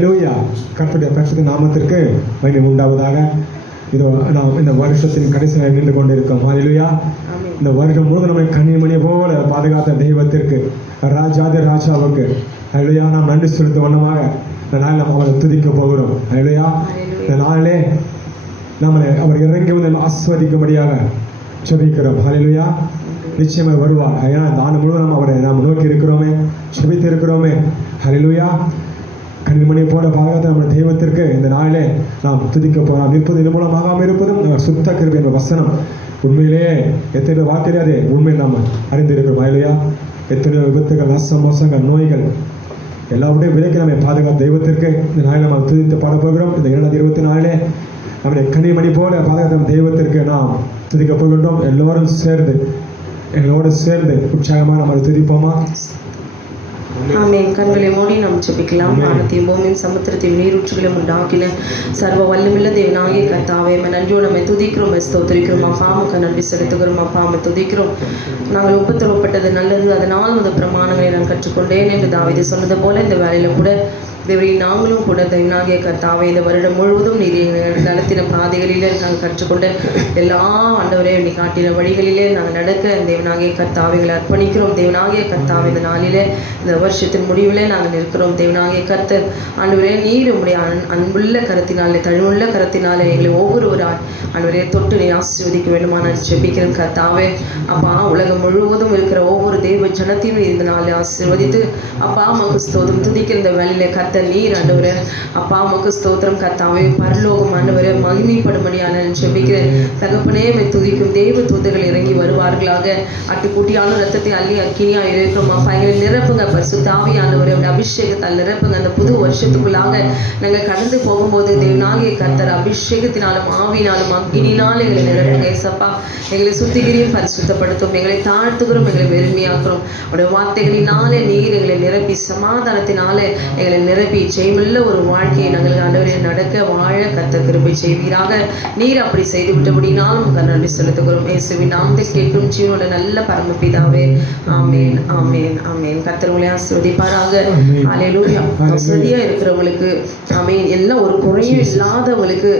கர்த்தருடைய பரிசுத்த நாமத்திற்கு மகிமை உண்டாவதாக. இதோ நாம் இந்த வருஷத்தின் கடைசியில் நின்று கொண்டிருக்கோம். ஹல்லேலூயா. இந்த வருடம் முழுவதும் நம்மை கன்னிமணியை போல பாதுகாத்த தெய்வத்திற்கு, ராஜாதி ராஜாவுக்கு ஹல்லேலூயா நாம் நன்றி செலுத்தும் வண்ணமாக இந்த நாளில் நாம் அவரை துதிக்க போகிறோம். ஹல்லேலூயா. இந்த நாளிலே நம்மளை அவர் இறங்கி வந்து ஆஸ்வதிக்கும்படியாக ஜெபிக்கிறோம். ஹல்லேலூயா. நிச்சயமாக வருவார். ஏன்னா இந்த ஆண்டு முழுவதும் அவரை நாம் நோக்கி இருக்கிறோமே, ஜெபித்து இருக்கிறோமே. ஹல்லேலூயா. கண்மணியை போல பாதுகாத்த நம்முடைய தெய்வத்திற்கு இந்த நாளிலே நாம் துதிக்க போகிறோம். இருப்பது இது மூலமாக இருப்பதும் சுத்த கிருபை என்ற வசனம் உண்மையிலேயே எத்தனை வார்த்தையாதே உண்மை நாம் அறிந்திருக்கிறோம். இல்லையா? எத்தனையோ விபத்துகள், நஷ்டம், மோசங்கள், நோய்கள் எல்லாவற்றையும் விலைக்கு நம்மை பாதுகாத்த தெய்வத்திற்கு இந்த நாளில் நாம் துதித்து பாடப்போகிறோம். இந்த 2024 நம்முடைய கனிமணி போல பாதுகாத்த தெய்வத்திற்கு நாம் துதிக்க போகின்றோம். எங்களோடு சேர்ந்து உற்சாகமாக நம்ம துதிப்போமா? ஆமென். கண்களை மூடி நாம் ஜெபிக்கலாம். வானத்தையும் பூமியின் சமுத்திரத்தையும் நீரூற்றுகளையும் உண்டாக்கின சர்வ வல்லமையுள்ள தேவனாகிய கர்த்தாவே, நன்றியோடு நம்மை துதிக்கிறோம், ஸ்தோத்திரிக்கிறோம். அப்பா உமக்கு நன்றி செலுத்துகிறோம். அப்பா உம்மை துதிக்கிறோம். நாங்கள் உபத்திரவப்பட்டது நல்லது, அதனால் அந்த பிரமாணங்களை நான் கற்றுக்கொண்டேன் என்று தாவீது சொன்னது போல இந்த வேலையில கூட தேவரே நாங்களும் கூட தேவனாகிய கர்த்தாவே இந்த வருடம் முழுவதும் நீர் நடத்தின பாதைகளிலே நாங்கள் கற்றுக்கொண்ட எல்லா ஆண்டவரே நீ காட்டின வழிகளிலே நாங்கள் நடக்க தேவனாகிய கர்த்தாவைகளை அர்ப்பணிக்கிறோம். தேவனாகிய கர்த்தாவே இந்த நாளிலே இந்த வருஷத்தின் முடிவிலே நாங்கள் இருக்கிறோம். தேவனாகிய கர்த்தர் ஆண்டவரே நீர் உம்முடைய அன்புள்ள கரத்தினாலே, தழுவுள்ள கரத்தினாலே எங்களை ஒவ்வொருவராய் ஆண்டவரே தொட்டு நீ ஆசீர்வதிக்க வேண்டுமா நான் ஜெபிக்கிறேன் கர்த்தாவே. அப்பா உலகம் முழுவதும் இருக்கிற ஒவ்வொரு தேவ ஜனத்தையும் இந்த நாளில் ஆசீர்வதித்து அப்பா உமக்கு ஸ்தோத்திரம் துதிக்கிற இந்த வேலையில கர்த்தர் நீர் ஆண்டவரே அப்பா உமக்கு ஸ்தோத்திரம் கர்த்தாவே. பரலோகம் ஆண்டவரே மகிமைப்படும்படியான ஜெபிக்கிறேன் தகப்பனே. துதிக்கும் தேவ தூதர்கள் இறங்கி வருவார்களாக. ஆட்டுக்குட்டியான ரத்தத்தை அள்ளி அக்கினியா இருக்கிறோம் அப்பா. எங்களை நிரப்புங்க பரிசுத்த ஆவியானவரே, அபிஷேகத்தால் நிரப்புங்க. அந்த புது வருஷத்துக்குள்ளாக நாங்கள் கடந்து போகும்போது தேவனாகிய கர்த்தர் அபிஷேகத்தினாலும் ஆவினாலும் அக்கினினாலும் எங்களை நிரப்புங்க ஏசப்பா. எங்களை சுத்திகரியும் பரிசுத்தப்படுத்தும், எங்களை தாழ்த்துகிறோம், எங்களை வெறுமையாக்குறோம். உடைய வார்த்தைகளினாலே நீர் எங்களை நிரப்பி சமாதானத்தினாலே எங்களை நிரப்பி ஜெயமுள்ள ஒரு வாழ்க்கையை நாங்கள் ஆண்டவரே நடக்க வாழ கர்த்தர் கிருபை செய்வீராக. நீர் அப்படி செய்து விட்டபடினாலும் உங்கள் நன்றி செலுத்துகிறோம். இயேசுவின் நாமத்தை கேட்கும் ஜீவனோட நல்ல பரமபிதாவே. ஆமேன், ஆமேன், ஆமேன். கர்த்தர் உங்களை ஆசீர்வதிப்பாராக. அல்லேலூயா. வசதியா இருக்கிறவங்களுக்கு ஆமேன், எல்லாம் ஒரு குறையும் இல்லாதவங்களுக்கு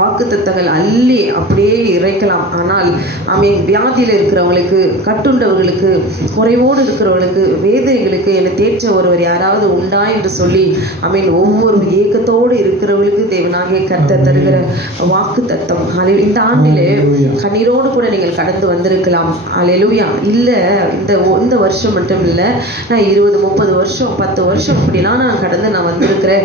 வாக்குத்தத்தங்கள் அள்ளி அப்படியே இறைக்கலாம். ஆனால் ஆமேன், வியாதியில் இருக்கிறவங்களுக்கு, கட்டுண்டவர்களுக்கு, குறைவோடு இருக்கிறவர்களுக்கு, வேதனைகளுக்கு என்னை தேற்ற ஒருவர் யாராவது உண்டா என்று சொல்லி ஆமேன் ஒவ்வொரு ஏக்கத்தோடு இருக்கிறவர்களுக்கு தேவனாகிய கர்த்தர் தருகிற வாக்கு தத்தம். இந்த ஆண்டிலே கண்ணீரோடு கூட நீங்கள் கடந்து வந்திருக்கலாம். அல்லேலூயா. இல்லை இந்த வருஷம் மட்டும் இல்லை, நான் 20, 30 வருஷம் 10 வருஷம் அப்படிலாம் நான் கடந்து நான் வந்திருக்கிறேன்.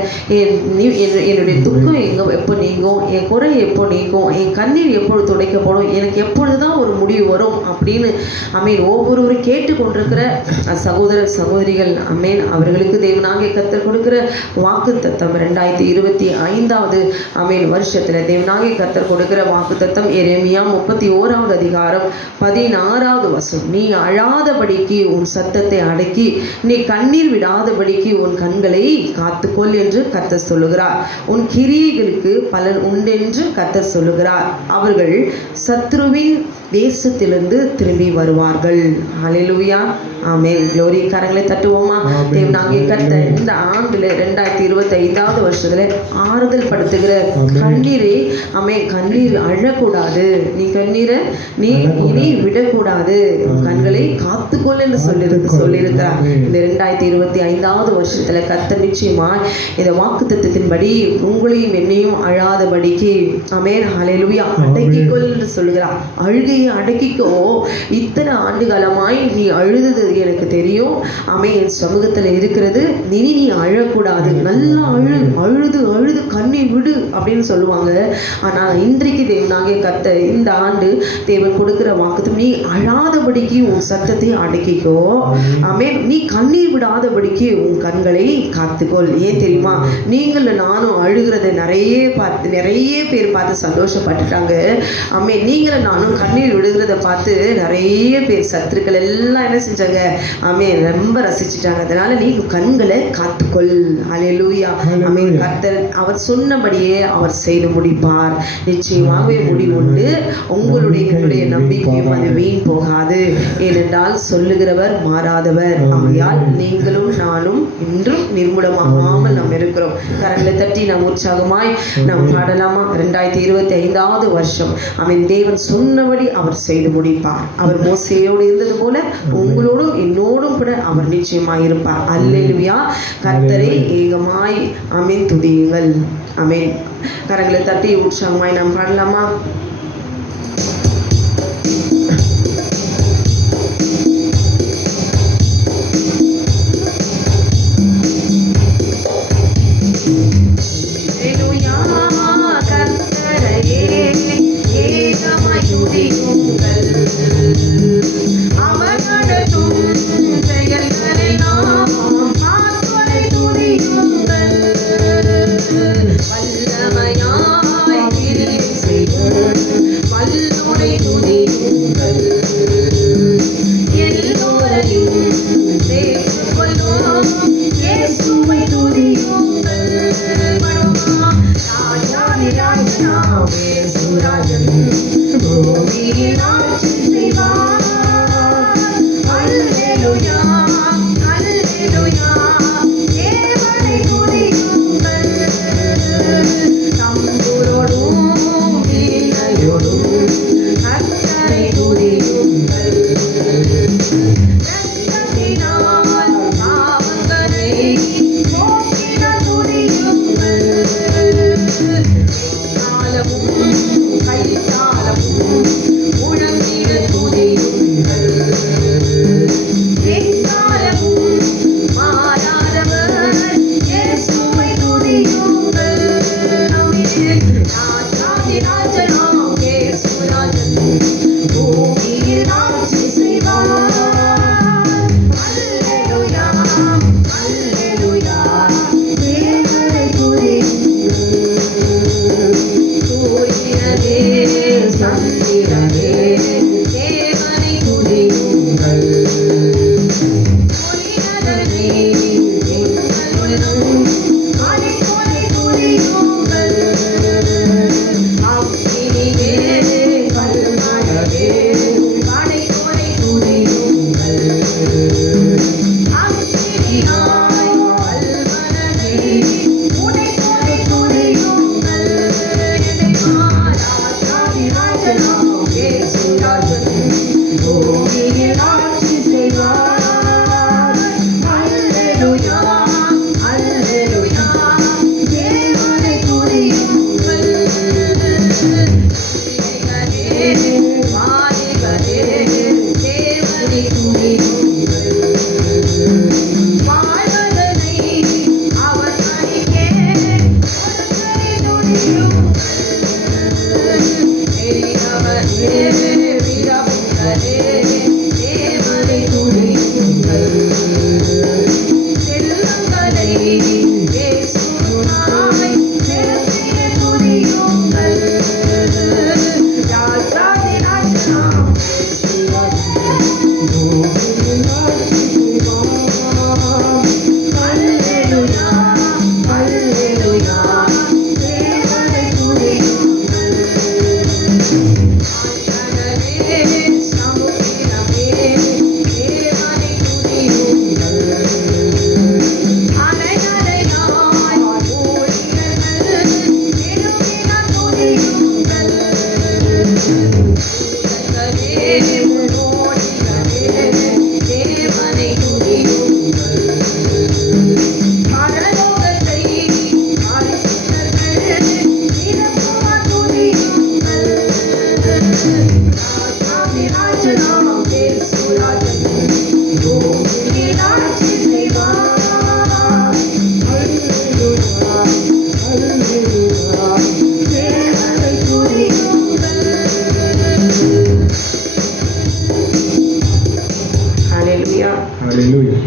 என்னுடைய துக்கம் எப்போ நீங்கும், என் குறை எப்போ நீங்கும், என் கண்ணீர் எப்பொழுது துடைக்கப்படும், எனக்கு எப்பொழுதுதான் ஒரு முடிவு வரும் அப்படின்னு ஆமேன் ஒவ்வொருவரும் கேட்டுக்கொண்டிருக்கிற சகோதர சகோதரிகள் ஆமேன் அவர்களுக்கு தேவனாகிய கர்த்தர் கொடுக்கிற வாக்கு தத்தம் 2025 ஆமேன் வருஷத்துல தேவனாகிய கர்த்தர் கொடுக்கிற வாக்கு தத்தம் எரேமியா 31 அதிகாரம் 16 வசனம். நீ அழாதபடிக்கு உன் சத்தத்தை அடக்கி, நீ கண்ணீர் விடாதபடிக்கு உன் கண்களை காத்துக்கொள் என்று கர்த்தர் சொல்லுகிறார். உன் கிரியைகளுக்கு பலன் உண்டென்று கர்த்தர் சொல்லுகிறார். அவர்கள் சத்ருவின் தேசத்திலிருந்து திரும்பி வருவார்கள். ஹல்லேலூயா. ஆமென். க்ளோரி. கரங்களை தட்டுவோமா? தேவனாகிய கர்த்தர் இந்த ஆண்டுல 2025 வருஷத்துல ஆறுதல் படுத்துகிற கண்ணீரை ஆமென், கண்ணீர் அழக்கூடாது, நீ கண்ணீரை நீ இனி விடக்கூடாது, கண்களை காத்துக்கொள் என்று சொல்லியிருக்கிறார். இந்த 2025 வருஷத்துல கர்த்தர் நிச்சயமா இந்த வாக்குத்தத்தத்தின்படி உங்களையும் என்னையும் அழாதபடிக்கு ஆமென் ஹல்லேலூயா அடக்கிக்கொள் என்று சொல்லுகிறார். அழுகையை அடக்கிக்கோ. இத்தனை ஆண்டு காலமாய் நீ அழுதது எனக்கு தெரியும் ஆமென், என் சமூகத்துல இருக்கிறது. நீ அழக்கூடாது, நல்லா அழுது கண்ணீர் விடு அப்படின்னு சொல்லுவாங்க. ஆனா இன்றைக்கு தேவனாகிய கர்த்தர் இந்த ஆண்டு தேவன் கொடுக்கிற வாக்குத்தம், நீ அழாதபடிக்கு உன் சத்தத்தை அடக்கிக்கோ ஆமென், நீ கண்ணீர் விடாதபடிக்கு உன் கண்களை காத்துக்கொள். ஏன் தெரியுமா? நீங்கள் நானும் அழுகிறத நிறைய பேர் பார்த்து சந்தோஷப்பட்டுட்டாங்க ஆமென். நீங்களும் நானும் கண்ணீர் விடுகிறத பார்த்து நிறைய பேர் சத்துருக்கள் எல்லாம் என்ன செஞ்சாங்க? ஆமென் ரொம்ப ரசிச்சுட்டாங்க. அதனால நீ கண்களை காத்துக்கொள். ஹல்லேலூயா. ஆமென். கர்த்தர் அவர் சொன்னபடியே அவர் செய்து முடிப்பார். நிச்சயமாகவே முடிவுண்டு. உங்களுடைய என்னுடைய நம்பிக்கையும் அது வீண் போகாது. ஏனென்றால் சொல்லுகிறவர் மாறாதவர். ஆகையால் நீங்களும் நானும் இன்றும் நிர்மூலமாகாமல் நாம் இருக்கிறோம். கரங்களை தட்டி நாம் உற்சாகமாய் நாம் பாடலாமா? 2025வது வருஷம் அவன் தேவன் சொன்னபடி அவர் செய்து முடிப்பார். அவர் மோசேயோடு இருந்தது போல உங்களோடும் என்னோடும் கூட அவர் நிச்சயமாய் இருப்பார். அல்லேலூயா. கர்த்தரை ஏகமாய் ஆமென் துதியுங்கள். ஆமென். கரங்களை தட்டி உற்சாகமாய் நாம் பாடலாமா?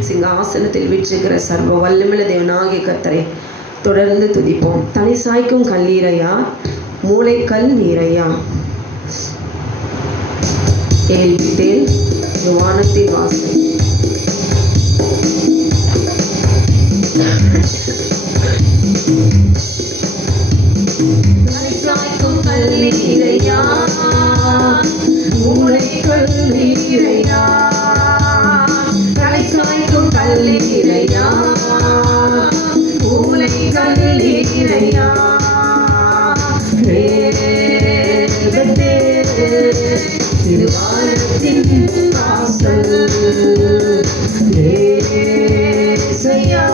சிங்காசனத்தில் வீற்றிருக்கிற சர்வ வல்லமையுள்ள தேவனாகிய கர்த்தரை தொடர்ந்து துதிப்போம். தலை சாய்க்கும் கல்லீரையா, மூளைக்கல் நீரையா, ஏல் விட்டேல் வானத்தின் வாசல் தலைசாய்க்கும் கல்லீரையா மூளை கல்லீரையா தலைசாய்க்கும் கல்லீரையா மூளை கல்லீரையா இது வானத்தின் வாசல் ஏசையா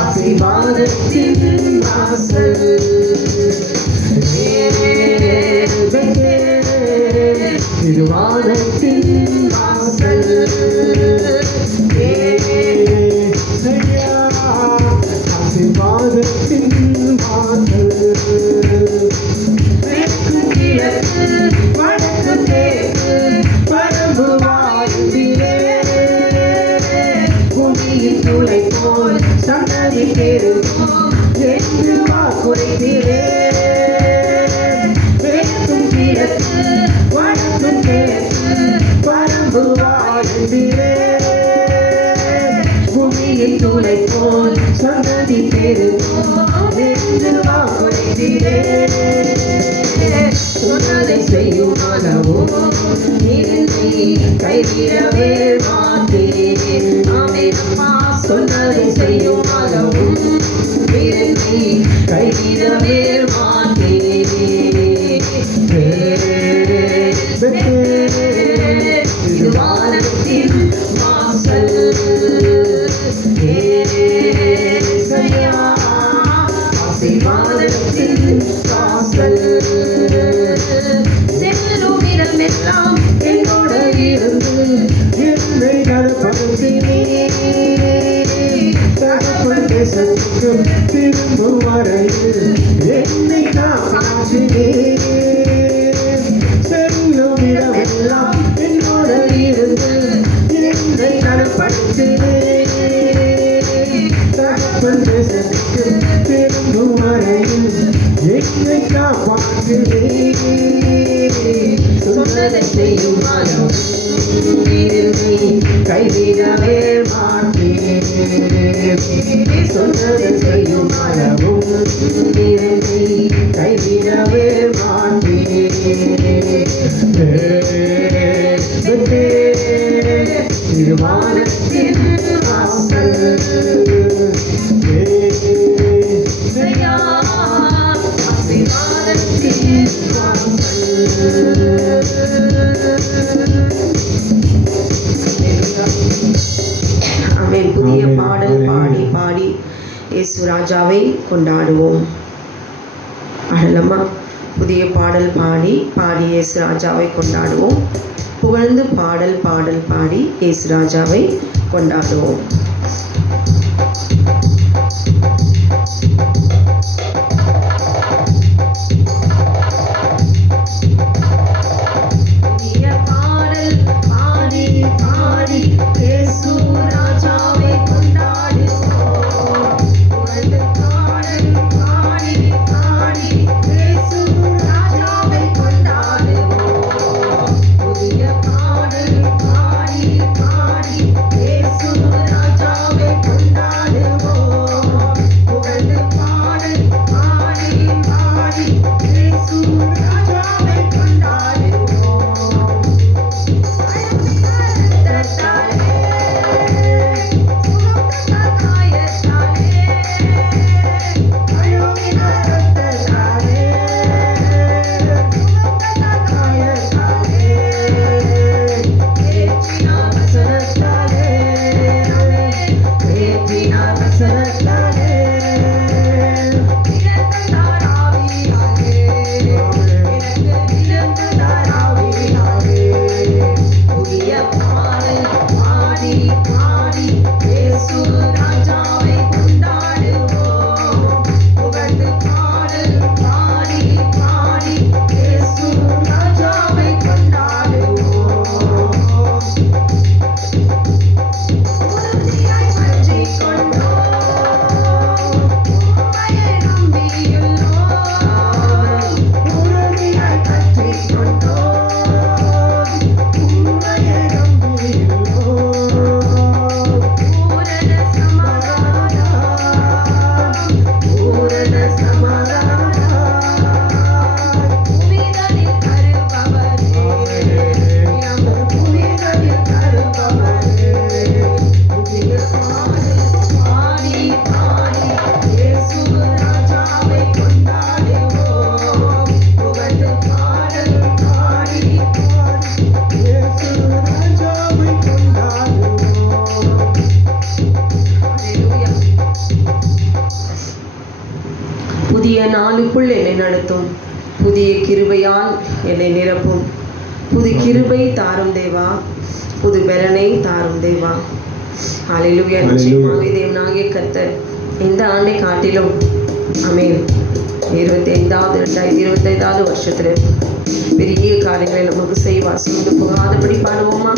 ஆசீர்வாதத்தின் வாசல் இது வானத்தின் வாசல் ஏசையா ஆசீர்வாதத்தின் வாசல் தெற்கு கிழக்கு வடக்கு தெற்கு பரம்பு வாழ்ந்திலே பூமியின் துளை போல் சந்ததி பெருகும் என்று வாக்குரைத்திலே தெற்கும் கிழக்கு வடக்கு தெற்கு பரம்பு வாழ்ந்திலே பூமியின் துளை போல் சந்ததி பெருகும் என்று வாக்குரைத்திலே சொன்னதை செய்யும் அளவும் என்னை கைவிடவே மாட்டேன் ஆமெனப்பா சொன்னதை செய்யும் அளவும் என்னை கைவிடவே மாட்டேன் இது வானத்தின் வாசல் ஏசையா ஆசீர்வாதத்தின் வாசல் செல்லும் இடமெல்லாம் என்னோட இருந்து என்னை கருப்படுத்தினே தகப்பன் தேசத்துக்கு திரும்பும் வரையில் என்னை காப்பாற்றினே செல்லும் இடமெல்லாம் என்னோட இருந்து என்னை கருப்படுத்தினே தகப்பன் தேசத்துக்கு திரும்பும் வரையில் என்னை காப்பாற்றினே சொன்னதை செய்யும் அளவும் என்னை கைவிடவே மாட்டேன் சொன்னதை செய்யும் அளவும் என்னை கைவிடவே மாட்டேன் இது வானத்தின் வாசல் ஏசையா ஆசீர்வாதத்தின் ஆமென். புதிய பாடல் பாடி பாடி இயேசு ராஜாவை கொண்டாடுவோம். பாடலாமா? புதிய பாடல் பாடி பாடி இயேசு ராஜாவை கொண்டாடுவோம். புகழ்ந்து பாடல் பாடல் பாடி இயேசு ராஜாவை கொண்டாடுவோம். Yes, புதிய நாளுக்குள் என்னை நடத்தும். புதிய கிருபையால் என்னை நிரப்பும். புது கிருபை தாரும் தேவா, புது பலனை தாரும் தேவா. ஹல்லேலூயா. நிச்சயமாகவே தேவனாகிய கர்த்தர் இந்த ஆண்டை காட்டிலும் ஆமென் 2025வது வருஷத்துல பெரிய காரியங்களை நமக்கு செய்வார். சுமந்து போகாதபடி பாடுவோமா?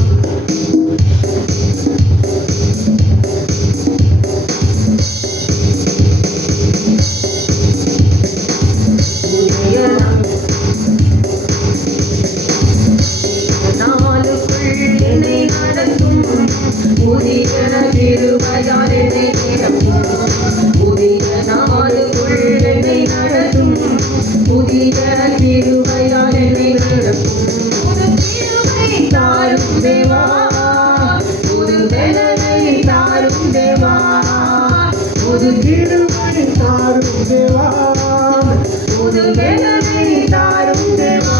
என்னை நடத்தும் புதிய கிருபையால் என்னை நிரப்பும். புதிய நாளுக்குள் என்னை நடத்தும் புதிய கிருபையால் என்னை நிரப்பும். புது கிருபை தாரும் தேவா, புது பலனை தாரும் தேவா, புது கிருபை தாரும் தேவா, புது பலனை தாரும் தேவா.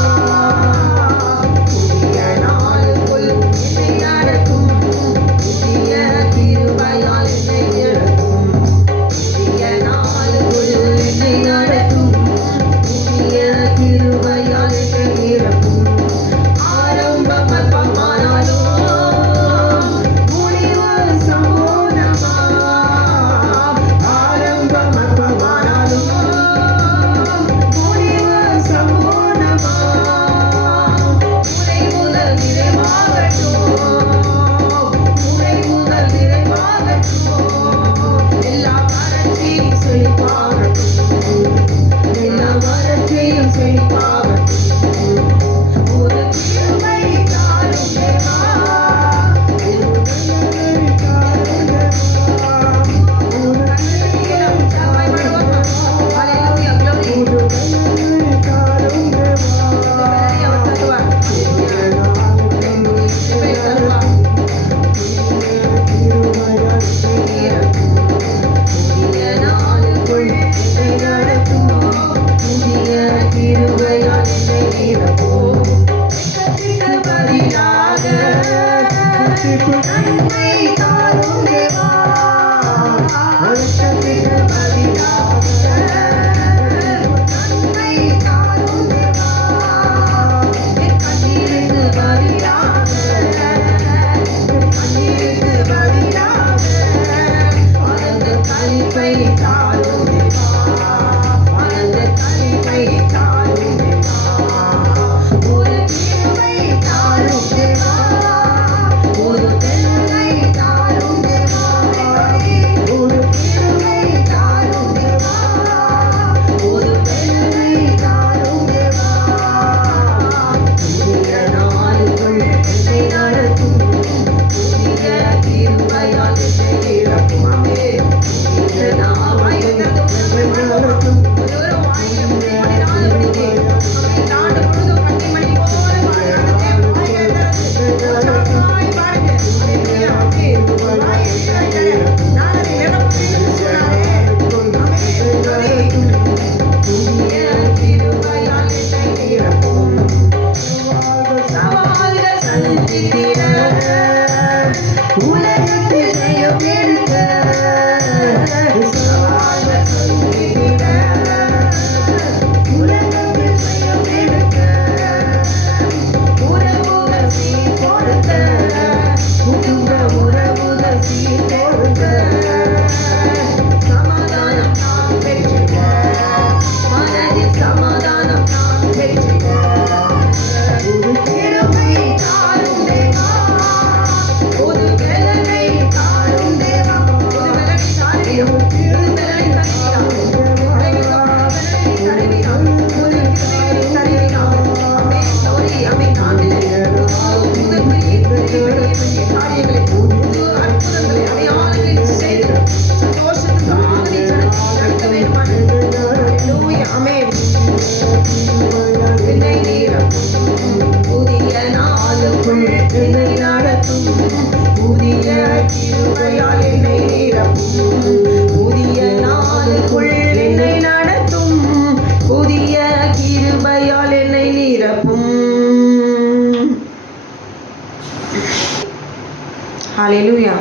ஹalleluya.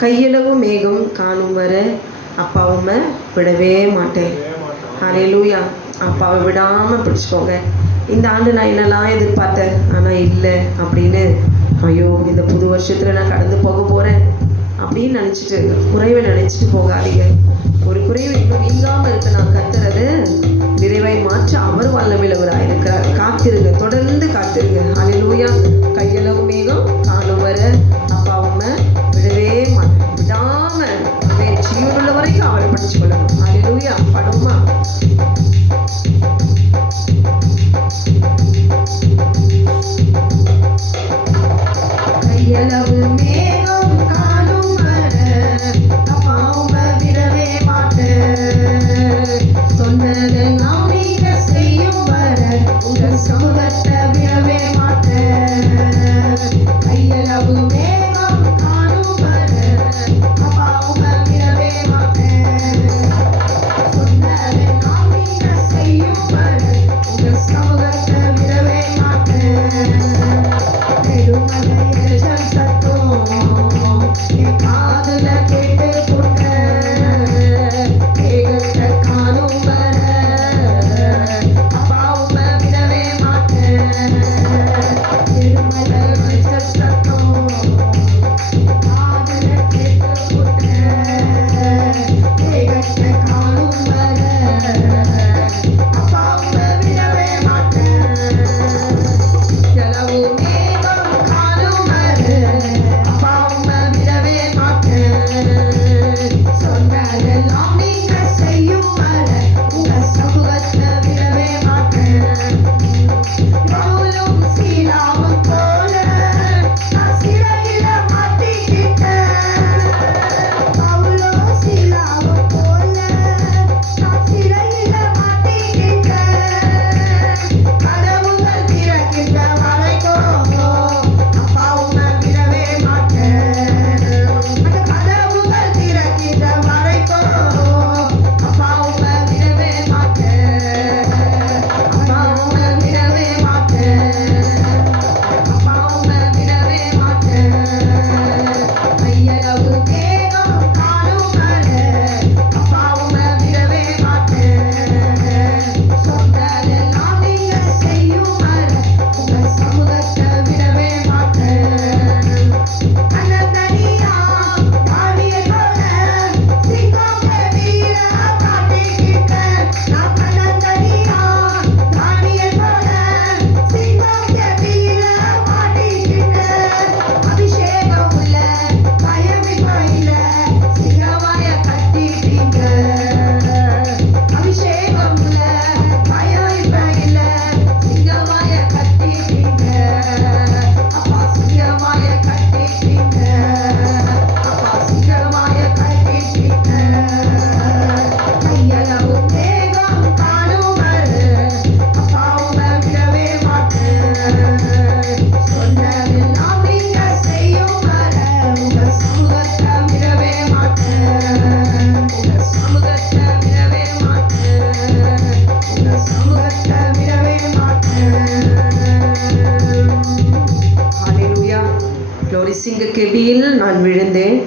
கையளவு மேகம் காணும் வரை அப்பா உம்மை விடவே மாட்டேன். ஹல்லேலூயா. அப்பாவை விடாமல் பிடிச்சிக்கோங்க. இந்த ஆண்டு நான் என்னெல்லாம் எதிர்பார்த்தேன், ஆனால் இல்லை அப்படின்னு, ஐயோ இந்த புது வருஷத்தில் நான் கடந்து போக போகிறேன் அப்படின்னு நினச்சிட்டு குறைவை நினச்சிட்டு போகாதீங்க. ஒரு குறைவு இன்னும் நீங்காமல் இருக்க நான் கத்துறது நிறைவை மாற்ற அவர் வல்லமையுள்ளவராக இருக்கிறார். காத்திருங்க, தொடர்ந்து காத்திருங்க. ஹல்லேலூயா. கையளவு மேகம் காணும் வர அப்பாவுமே விடவே மாட்டேன், விடாம ஜீவனுள்ள வரைக்கும் அவரை படிச்சு கொள்ளணும். ஹல்லேலூயா. படுமா கையளவு மேகம் காணும் வர அப்பாவுமே விடவே மாட்டேன், சொன்னதெல்லாம் நீங்க செய்யும் வர உங்க சமூகத்தை விடவே மாட்டேன். கையளவு மேகம் காணும் வர அப்பாவுமே விடவே மாட்டேன், சொன்னதெல்லாம் நீங்க செய்யும் வர உங்க சமூகத்தை விடவே மாட்டேன். பெருமலைய சத்தம் என் காதுல கேட்டு கொண்டேன், கேட்க காணும் வர அப்பாவுமே விடவே மாட்டேன். பெருமலைய சத்தம் காதுல கேட்டு கொண்டேன், கேட்க காணும் வர அப்பாவுமே விடவே மாட்டேன். கையளவு மேகம் காணும் வர அப்பாவுமே விடவே மாட்டேன், சொன்னதெல்லாம் நீங்க செய்யும் வர உங்க சமூகத்தை விடவே மாட்டேன். பவுலும் சீலாவும் போல நான் சிறையில மாட்டிக்கிட்டேன், பவுலும் சீலாவும் போல நான் சிறையில மாட்டிக்கிட்டேன். கதவுகள் திறக்கின்ற வரைக்கும் அப்பாவுமே விடவே மாட்டேன், அந்த கதவுகள் திறக்கின்ற வரைக்கும் அப்பாவுமே விடவே மாட்டேன், அப்பாவுமே விடவே மாட்டேன், அப்பாவுமே விடவே மாட்டேன். கையளவு மேகம் காணும் வர அப்பாவுமே விடவே மாட்டேன், சொன்னதெல்லாம் நீங்க செய்யும் வர உங்க சமூகத்தை விடவே மாட்டேன். அனந்தனியா தானியை போல சிங்கம் கவியில காட்டிக்கிட்டேன், நான் அனந்தனியா தானியை போல சிங்கம் கவியில காட்டிக்கிட்டேன். அபிஷேகம் உள்ள பயமில்ல சிங்கமாய கட்டிட்டீங்க, அபிஷேகம் உள்ள பயமில்ல சிங்கமாய கட்டிட்டீங்க, அப்பா சிங்கமாய கட்டிட்டீங்க, அப்பா சிங்கமாய கட்டிட்டீங்க. கையளவு மேகம் காணும் வர அப்பாவுமே விடவே மாட்டேன், சொன்னதெல்லாம் நீங்க செய்யும் வர உங்க சமூகத்தை விடவே மாட்டேன், உங்க சமூகத்தை விடவே மாட்டேன், உங்க சமூகத்தை விடவே மாட்டேன். ஹல்லேலூயா. க்ளோரி. சிங்க கெபியில் நான் விழுந்தேன்,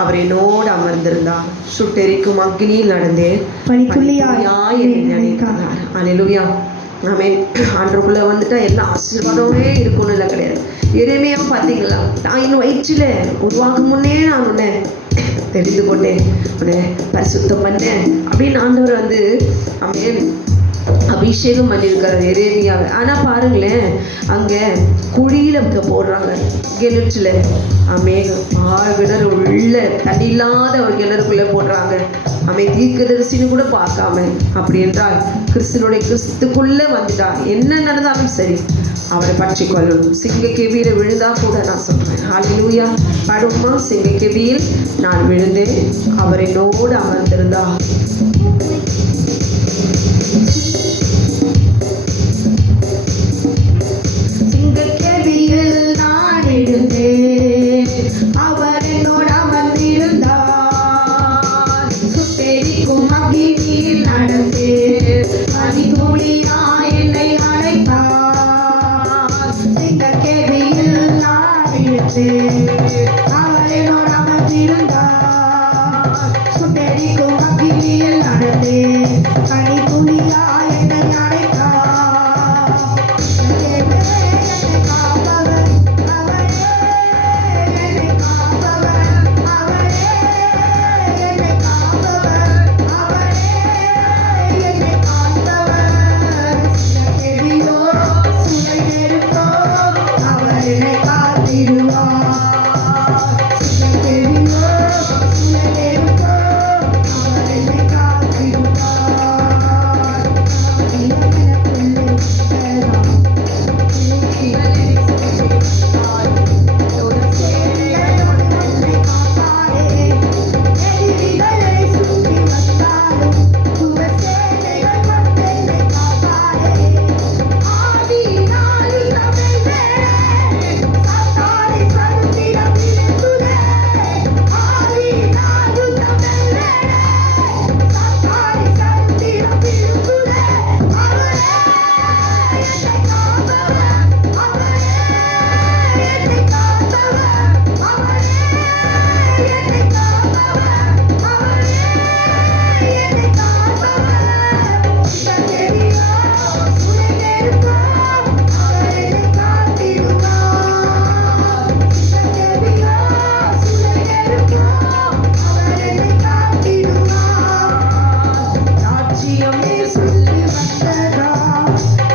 அவர் என்னோடு அமர்ந்திருந்தார், சுட்டெரிக்கும் அக்னியில் நடந்தேன், பனித்துளியாய் என்னை நினைத்தார். ஹல்லேலூயா. ஆமென். ஆண்டவருக்குள்ள வந்துட்டா எல்லா ஆசீர்வாதமே இருக்கும்னு இல்லை கிடையாது. எரேமியாவை பார்த்தீங்களா, நான் இன்னும் வயிற்றில உருவாக்கும் முன்னே நான் உன்னை தெரிந்து கொண்டேன், உன்னை பரிசுத்தம் பண்ணேன் அப்படின்னு ஆண்டவர் வந்து ஆமென் அபிஷேகம் பண்ணியிருக்காரு எரேமியாவை. ஆனால் பாருங்களேன், அங்கே குழியில் போடுறாங்க, கிணற்றுல கிணறு உள்ள தண்ணி இல்லாத ஒரு கிணறுக்குள்ளே போடுறாங்க. தீர்க்கதரிசின்னு கூட பார்க்காம. அப்படி என்றால் கிறிஸ்துக்குள்ளே வந்துட்டா என்ன நடந்தாலும் சரி அவரை பற்றி கொள்ளணும். சிங்க கெபியில விழுந்தா கூட நான் சொல்றேன் ஹல்லேலூயா. பாடுமா, சிங்க கெபியில் நான் விழுந்தேன், அவர் என்னோடு அமர்ந்திருந்தா. சிங்க கெபியில் நான் விழுந்தேன், அவர் என்னோடு அமர்ந்திருந்தார், சுட்டெரிக்கும் அக்கினியில் நடந்தேன், பனித்துளியாய் என்னை அழைத்தார். சிங்க கெபியில் நான் விழுந்தேன், அவர் என்னோடு அமர்ந்திருந்தார், சுட்டெரிக்கும் அக்கினியில் நடந்தேன், சொல்லி வந்ததா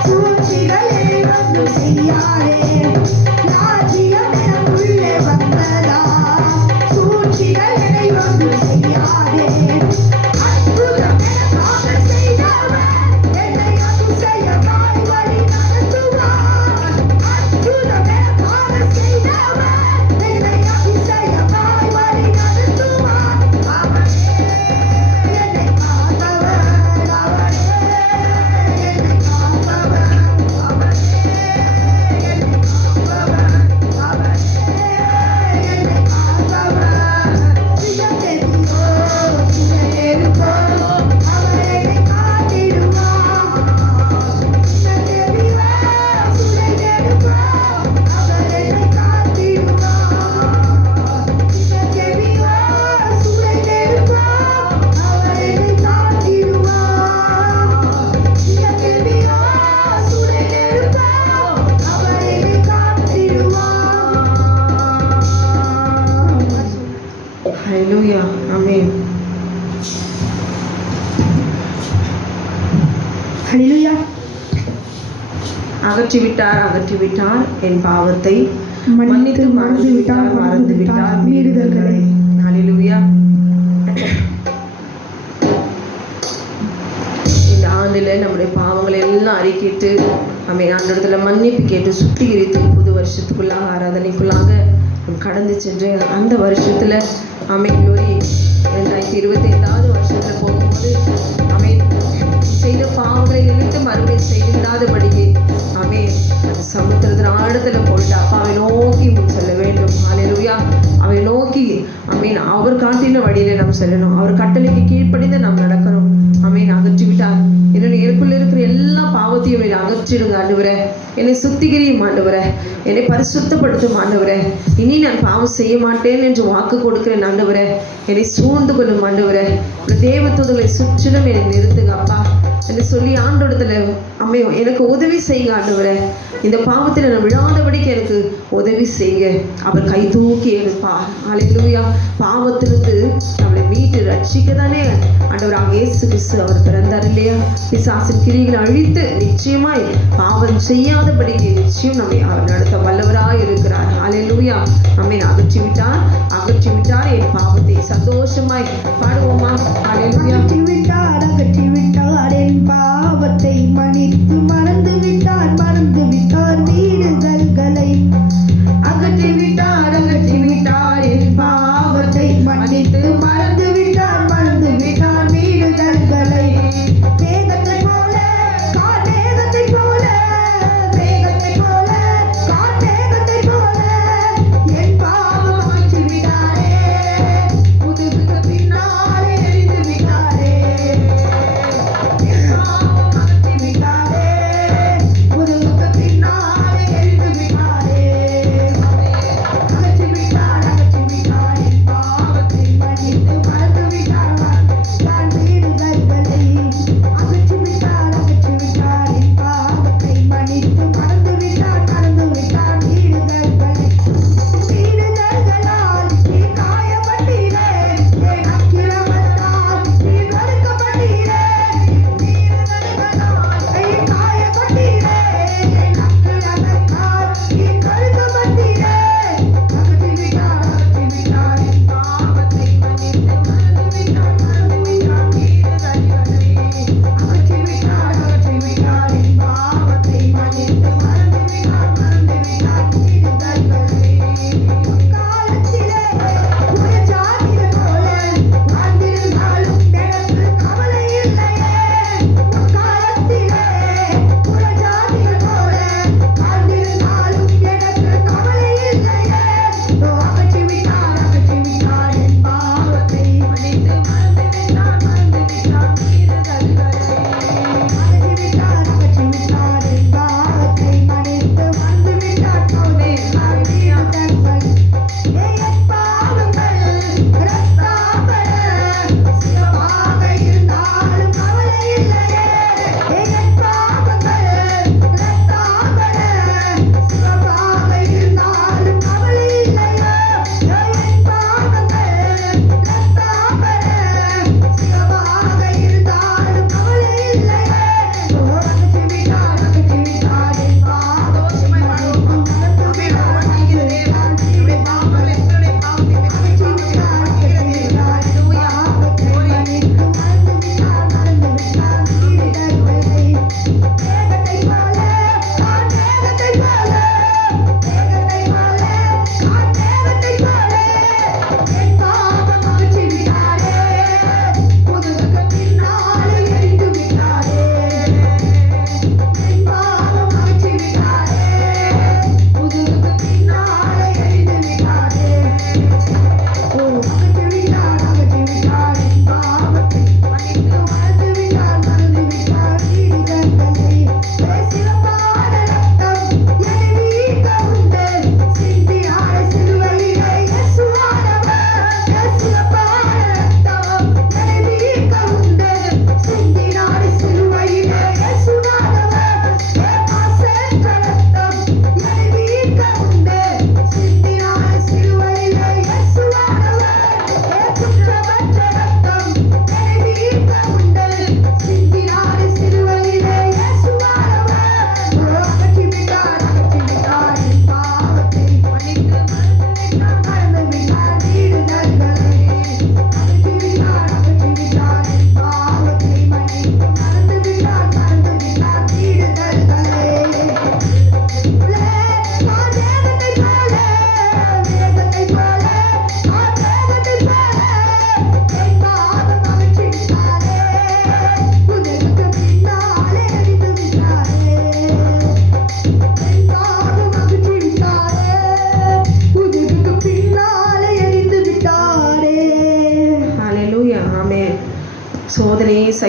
சூழ்ச்சிகளே வந்து செய்யாதே ராஜ்யம் எனக்குள்ளே வந்ததா சூழ்ச்சிகள் என்னை வந்து செய்யாதே அற்புதம் எனக்காக செய்தவர் என்னை அதிசயமாய் வழி நடத்துவார் அற்புதம் எனக்காக செய்தவர் என்னை அதிசயமாய் வழி நடத்துவார் அவரே என்னை காத்தவர் அவரே என்னை காத்தவர் அவரே என்னை காப்பவர் அவரே என்னை காத்தவர் சியம் தெரிந்தோ சியம் இருப்போ அவர் என்னை காத்திடுவார் சியம் தெரிவோ சுடை எடுப்போ அவர் என்னை காத்திடுவார் சியம் தெரிவோ சுடை எடுப்போ அவர் என்னை காத்திடுவார் சியம் தெரிவோ சுடை எடுப்போ அவர் என்னை காத்திடுவார். ஹalleluya ஆமென். ஹalleluya. அகற்றிவிட்டார் என் பாவத்தை மன்னித்து மறந்து விட்டார் மீறுதல்களை. ஹalleluya. இந்த ஆண்டில் நம்முடைய பாவங்களை எல்லாம் அறிக்கிட்டு ஆண்டவரிடத்துல மன்னிப்பு கேட்டு சுத்திகரித்து புது வருஷத்துக்குள்ளாக ஆராதனைக்குள்ளாக நாம் கடந்து சென்று அந்த வருஷத்துல க்ளோரி 2025வது வருஷத்துல போகும்போது செய்த பாவங்களை நினைத்து மறுபடியும் செய்யாதபடிக்கு அந்த சமுத்திரத்தின் ஆழத்துல போயிட்டு அப்பாவை நோக்கி செல்ல வேண்டும். ஹalleluya. அவை நோக்கி அவர் காட்டின வழியில நாம் செல்லணும். அவர் கட்டளைக்கு கீழ்ப்படிந்து நாம் நடக்கணும். அகற்றிவிட்டார். எனக்குள்ள இருக்கிற எல்லா பாவத்தையும் என்னை அகற்றிடுங்க ஆண்டவரே. என்னை சுத்திகரியும் ஆண்டவரே. என்னை பரிசுத்தப்படுத்தும் ஆண்டவரே. இனி நான் பாவம் செய்ய மாட்டேன் என்று வாக்கு கொடுக்கிறேன் ஆண்டவரே. என்னை சூழ்ந்து கொள்ளும் ஆண்டவரே. தேவதூதர்களை சுற்றிலும் என்னை நிறுத்துங்க அப்பா என்று சொல்லி ஆண்டவரிடத்துல எனக்கு உதவி செய்யுங்க ஆண்டவரே. இந்த பாவத்தில் நான் விழாதபடிக்கு எனக்கு உதவி செய்யுங்க. அவர் கை தூக்கி எடுப்பார். ஹalleluya. பாவத்திலிருந்து நம்மளை மீட்டு ரட்சிக்க தானே ஆண்டவராக இயேசு கிறிஸ்து அவர் பிறந்தார் இல்லையா? பிசாசின் கிரியைகளை அழித்து நிச்சயமாய் பாவம் செய்யாதபடிக்கு நிச்சயம் நம்மை அவர் நடத்த வல்லவராய் இருக்கிறார். ஹalleluya. நம்மை அகற்றிவிட்டார் என் பாவத்தை. சந்தோஷமாய் பாடுவோமா? ஹalleluya. அகற்றிவிட்டார் என் பாவத்தை மன்னித்து மறந்து விட்டார் மீறுதல்களை. அகற்றிவிட்டார் என் பாவத்தை மன்னித்து மறந்து விட்டார் மீறுதல்களை. மேகத்தை போல கார்மேகத்தை போல என் பாவம் அகற்றி விட்டாரே. முதுகுக்கு பின்னாலே எரிந்து விட்டாரே.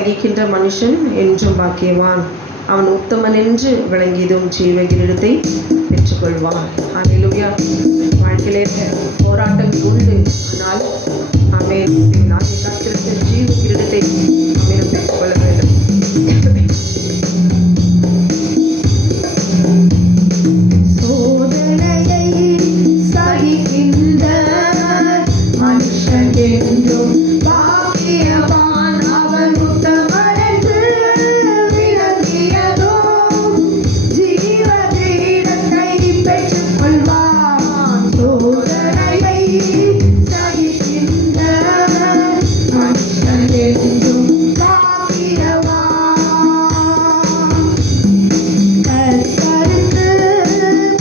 சகிக்கின்ற மனுஷன் என்றும் பாக்கியவான். அவன் உத்தமன் என்று விளங்கியதும் ஜீவ கிரீடத்தை பெற்றுக்கொள்வான். ஹல்லேலூயா. வாழ்க்கையிலே போராட்டங்கள் உண்டு, ஆனால் ஆமென் நான் காத்திருந்த ஜீவ கிரீடத்தை ஆமென் பெற்றுக்கொள்ள வேண்டும். சோதனையை சகிக்கின்ற மனுஷன் என்றும் பாக்கியவான். அவன் உத்தமன் என்று விளங்கியதோ ஜீவ கிரீடத்தை பெற்றுக்கொள்வான். சோதனையை சகிக்கின்ற மனுஷன் என்றும் பாக்கியவான். கர்த்தருக்கு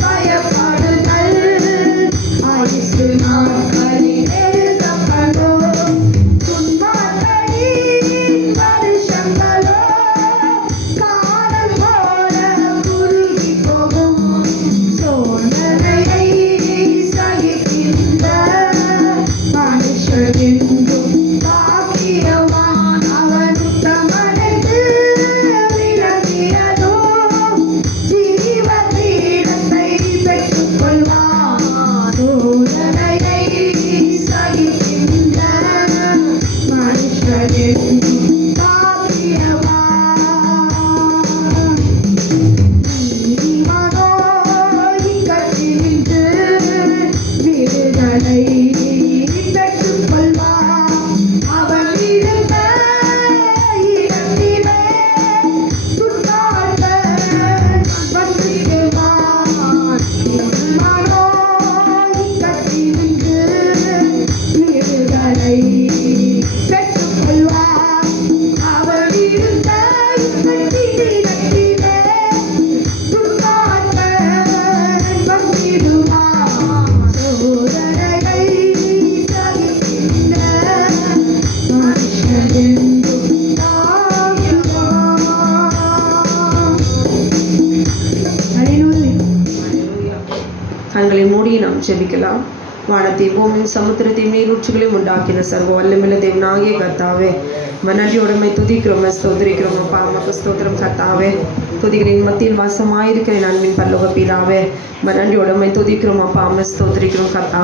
பயப்படுதல் ஆயுசு நாட்களில் எழுதப்படும். துன்மார்க்கரின் வருஷங்களோ காலம் போல குறுகிப் போகும். சோதனையை சகிக்கின்ற மனுஷன் என்றும் பாக்கியவான். அவன் உத்தமன் என்று விளங்கியதோ ஜீவ கிரீடத்தை பெற்றுக்கொள்வான். சோதனையை சகிக்கின்ற மனுஷன் என்றும் பாக்கியவான். நீதிமானோ இக்கட்டினின்று விடுதலை பெற்றுக்கொள்வான். அவன் இருந்த இடத்திலே துன்மார்க்கன் வந்திடுவான். நீதிமானோ இக்கட்டினின்று விடுதலை பெற்றுக்கொள்வான். அவன் இருந்த இடத்திலே துன்மார்க்கன் வந்திடுவான். சோதனையை சகிக்கின்ற மனுஷன் என்றும் பாக்கியவான். ஹல்லேலூயா. கண்களை மூடி நாம் ஜெபிக்கலாம். வானத்தை பூமியின் சமுத்திரத்தின் நீரூற்றுகளையும் உண்டாக்கின சர்வ வல்லமையுள்ள தேவனாகிய கர்த்தாவே, நன்றியோடுமை துதிக்கிறோம், ஸ்தோத்திரிக்கிறோம். அப்பா உமக்கு ஸ்தோத்திரம் கர்த்தாவே. துதிகளின் மத்தியில் வாசமாயிருக்கிற அன்பின் பரலோக பிதாவே, நன்றியோடுமை துதிக்கிறோம். அப்பா ஸ்தோத்திரிக்கிறோம் கர்த்தாவே.